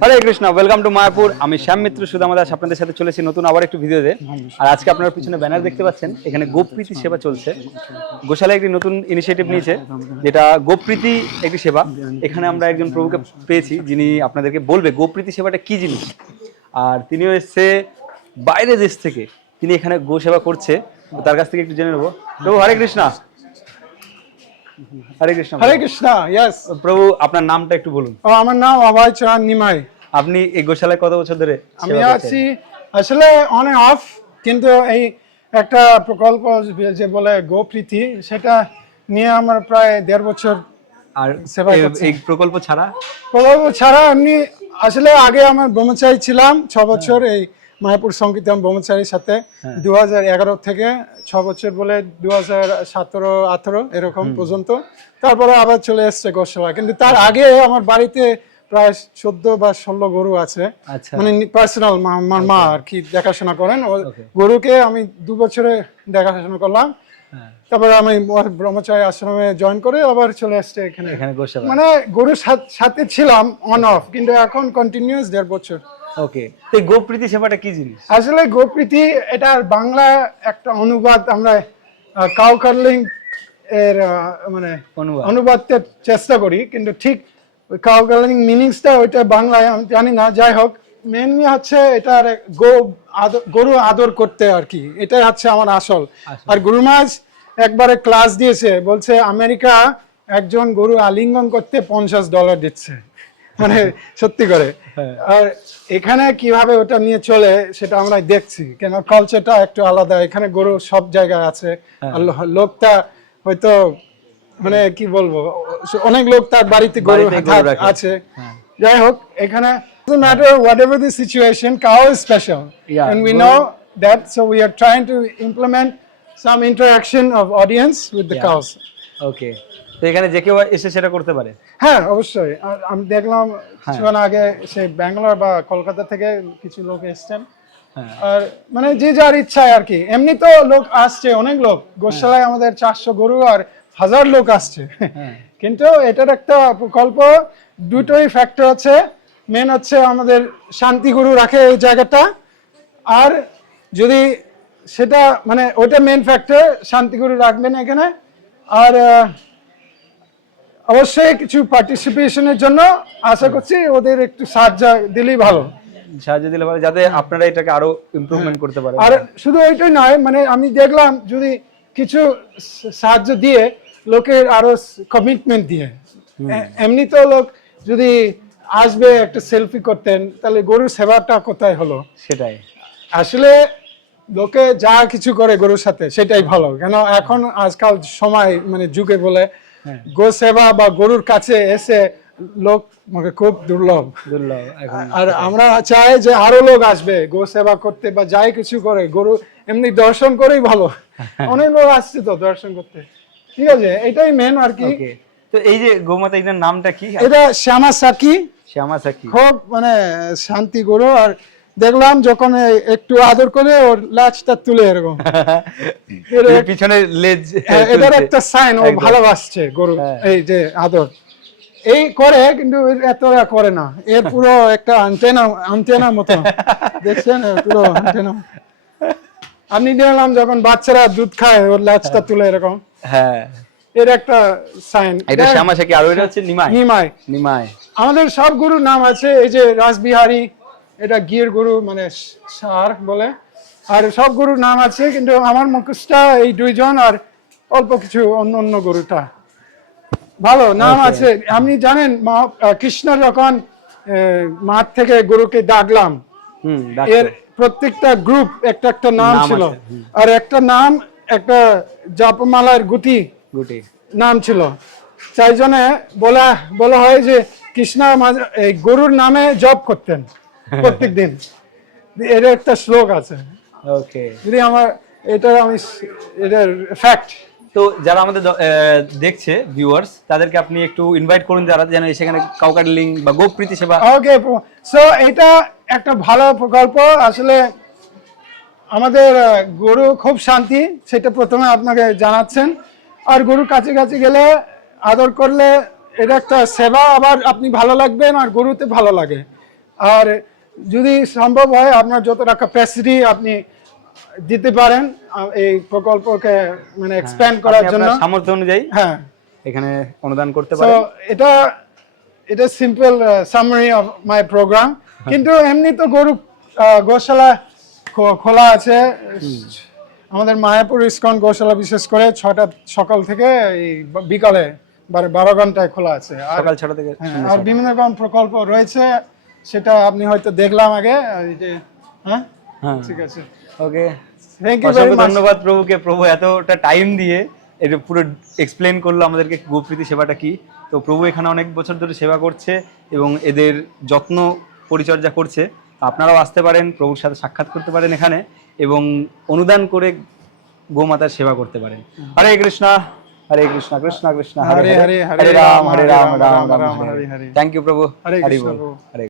Hare Krishna welcome to Mayapur আমি শ্যাম মিত্র সুদামা দাস আপনাদের সাথে চলেছি নতুন আবার একটু ভিডিওতে। আর আজকে আপনারা পিছনে ব্যানার দেখতে পাচ্ছেন, এখানে গোপ্রীতি সেবা চলছে। গোশালা একটি নতুন ইনিশিয়েটিভ নিয়েছে, যেটা গোপ্রীতি একটি সেবা। এখানে আমরা একজন প্রভুকে পেয়েছি, যিনি আপনাদেরকে বলবে গোপ্রীতি সেবাটা কি জিনিস। আর তিনিও এসছে বাইরে দেশ থেকে। তিনি এখানে গো সেবা করছে তার কাছ থেকে একটু জেনে নেব। প্রভু, হরে কৃষ্ণ। হরে কৃষ্ণ হরে কৃষ্ণ ইয়েস প্রভু আপনার নামটা একটু বলুন। ও আমার নাম অভয় নিমাই। আপনি এই গোশালায় কত বছর ধরে আমি আছি আসলে অন অফ কিন্তু এই একটা প্রকল্প যে বলে গোপ্রীতি সেটা নিয়ে আমার প্রায় দেড় বছর আর সেবা এই প্রকল্প ছাড়া? প্রকল্প ছাড়া এমনি আসলে আগে আমার ব্রহ্মচারী ছিলাম ছ বছর এই মায়াপুর সংকীর্তন ব্রহ্মচারীর সাথে দু হাজার এগারো থেকে ছ বছর বলে দু হাজার সতেরো আঠেরো এরকম পর্যন্ত। তারপরে আবার চলে এসছে গোশালা কিন্তু তার আগে আমার বাড়িতে প্রায় চোদ্দ বা ষোলো গরু আছে। আচ্ছা। মানে পার্সোনাল আমার মা আর কি দেখাশোনা করেন। গরুকে আমি দু বছরে দেখাশোনা করলাম। হ্যাঁ, তারপরে আমি ব্রহ্মচারী আশ্রমে জয়েন করে আবার চলে আসছে এখানে। মানে গরুর সাথ- সাথে ছিলাম অন অফ কিন্তু এখন কন্টিনিউয়াস দেড় বছর। ওকে। তো গোপ্রীতি সেবাটা কি জিনিস? আসলে গোপ্রীতি এটার বাংলা একটা অনুবাদ আমরা কাউ কার্লিং এর মানে অনুবাদ। চেষ্টা করি কিন্তু ঠিক কাউ কার্লিং মিনিংসটা ওইটা বাংলায় আমি জানি না যাই হোক। মেনলি হচ্ছে এটার গো গরু আদর করতে আর কি এটাই হচ্ছে আমার আসল। আসল। আর গুরুমাজ একবারে ক্লাস দিয়েছে বলছে আমেরিকা একজন গরু আলিঙ্গন করতে পঞ্চাশ ডলার দিচ্ছে। মানে সত্যি করে। হ্যাঁ। আর এখানে কীভাবে ওটা নিয়ে চলে সেটা আমরা দেখছি। কেন কালচারটা একটু আলাদা। এখানে গরু সব জায়গায় আছে। আর লোকটা হয়তো মানে কি বলব? অনেক লোক তার বাড়িতে গরু। আছে। হ্যাঁ। যাই হোক এখানে no matter whatever the situation cow is special Yeah, and we গরু- know that so we are trying to implement some interaction of audience with the Yeah. cows ওকে তো এখানে যে কেউ এসে সেটা করতে পারে। হ্যাঁ অবশ্যই। আমি দেখলাম কিছুক্ষণ আগে সে ব্যাঙ্গালোর বা কলকাতা থেকে কিছু লোক এসছেন। হ্যাঁ। আর মানে যে যার ইচ্ছায় আর কি। এমনি তো লোক আসছে অনেক লোক। গোশালায় আমাদের চারশো গরু আর হাজার লোক আসছে। হ্যাঁ। কিন্তু এটার একটা প্রকল্প দুটোই ফ্যাক্টর আছে। মেন হচ্ছে আমাদের শান্তি গরু রাখে এই জায়গাটা। আর যদি সেটা মানে ওটা মেন ফ্যাক্টর শান্তি গরু রাখবেন এখানে। আর অবশ্যই কিছু পার্টিসিপেশনের জন্য আশা করছি ওদের একটু সাহায্য দিলেই ভালো। সাহায্য দিলে ভালো যাতে আপনারা এটাকে আরও ইমপ্রুভমেন্ট করতে পারেন। আর শুধু ওইটাই নয় মানে আমি দেখলাম যদি কিছু সাহায্য দিয়ে লোকের আরও কমিটমেন্ট দিয়ে। এমনি তো লোক যদি আসবে একটা সেলফি করতেন তাহলে গরুর সেবাটা কোথায় হলো? সেটাই। আসলে লোকে যা কিছু করে গরুর সাথে সেটাই ভালো। কেন এখন আজকাল সময় মানে যুগে বলে। গো সেবা বা গরুর কাছে এসে লোক মানে খুব দুর্লভ। দুর্লভ আর আমরা চাই যে আরও লোক আসবে গো সেবা করতে বা যাই কিছু করে গরু এমনি দর্শন করেই ভালো। অনেক লোক আসছে তো দর্শন করতে। ঠিক আছে এটাই মেন আর কি। তো এই যে গোমাতা এটার নামটা কি? এটা শ্যামা সাকি। শ্যামা সাকি। খুব মানে শান্তি গরু আর দেখলাম যখন একটু আদর করে ওর লাচটা তুলে এরকম। পিছনে লেজ হ্যাঁ, এটার একটা সাইন ও ভালোবাসছে গরু হ্যাঁ। এই যে আদর। এই করে কিন্তু এতটা করে না। এর পুরো একটা আন্টেনা আন্টেনার মতো। দেখছেন? পুরো আন্টেনা আপনি দেখলাম যখন বাচ্চারা দুধ খায় ওর ল্যাচটা তুলে এরকম। হ্যাঁ। এর একটা সাইন এটা শ্যামা সাকি আর এটা হচ্ছে নিমাই। নিমাই। নিমাই। আমাদের সব গুরুর নাম আছে এই যে রাসবিহারী এটা গিয়ের গুরু মানে সার বলে। আর সব গুরুর নাম আছে কিন্তু আমার মুখস্থটা এই দুইজন আর অল্প কিছু অন্য অন্য গরুটা। ভালো নাম আছে। আপনি জানেন কৃষ্ণ যখন মাঠ থেকে গরুকে ডাকলাম এর প্রত্যেকটা গ্রুপ একটা একটা নাম ছিল। আর একটা নাম একটা জাপমালার গুটি গুটি। নাম ছিল। তাই জন্য বলা বলা হয় যে কৃষ্ণ গরুর নামে জব করতেন। প্রত্যেক দিন এর একটা শ্লোক আছে। ওকে যদি আমার এটা আমি এটার ফ্যাক্ট তো যারা আমাদের দেখছে ভিউয়ার্স তাদেরকে আপনি একটু ইনভাইট করুন যারা যেন সেখানে কাউকার লিঙ্ক বা গোপ্রীতি সেবা ওকে সো এটা একটা ভালো প্রকল্প। আসলে আমাদের গরু খুব শান্তি সেটা প্রথমে আপনাকে জানাচ্ছেন। আর গরু কাছে কাছে গেলে আদর করলে এটা একটা সেবা আবার আপনি ভালো লাগবেন আর গরুতে ভালো লাগে। আর যদি সম্ভব হয় আপনার যত টাকা ক্যাপাসিটি আপনি দিতে পারেন এই প্রকল্পকে মানে এক্সপ্যান্ড করার জন্য। সামর্থ্য অনুযায়ী হ্যাঁ। এখানে অনুদান করতে পারেন। এটা এটা simple summary of my programme কিন্তু এমনি তো গরু গোশালা খোলা আছে। আমাদের মায়াপুর ইস্কন গোশালা বিশেষ করে ছটা সকাল থেকে এই বিকালে বারো ঘন্টায় খোলা আছে। সকাল ছটা থেকে হ্যাঁ, আর বিভিন্ন রকম প্রকল্প রয়েছে। সেটা আপনি হয়তো দেখলাম আগে হ্যাঁ? হ্যাঁ। ঠিক আছে। ওকে। থ্যাংক ইউ ধন্যবাদ প্রভুকে। প্রভু এতটা টাইম দিয়ে এটা পুরো এক্সপ্লেন করল আমাদেরকে গোপ্রীতি সেবাটা কি। তো প্রভু এখানে অনেক বছর ধরে সেবা করছে এবং এদের যত্ন পরিচর্যা করছে। আপনারাও আসতে পারেন প্রভুর সাথে সাক্ষাৎ করতে পারেন এখানে এবং অনুদান করে গোমাতার সেবা করতে পারেন। হরে কৃষ্ণা হরে কৃষ্ণ কৃষ্ণ কৃষ্ণ হরে হরে হরে। রাম হরে রাম রাম রাম হরে হরে। থ্যাংক ইউ প্রভু। হরে। হরে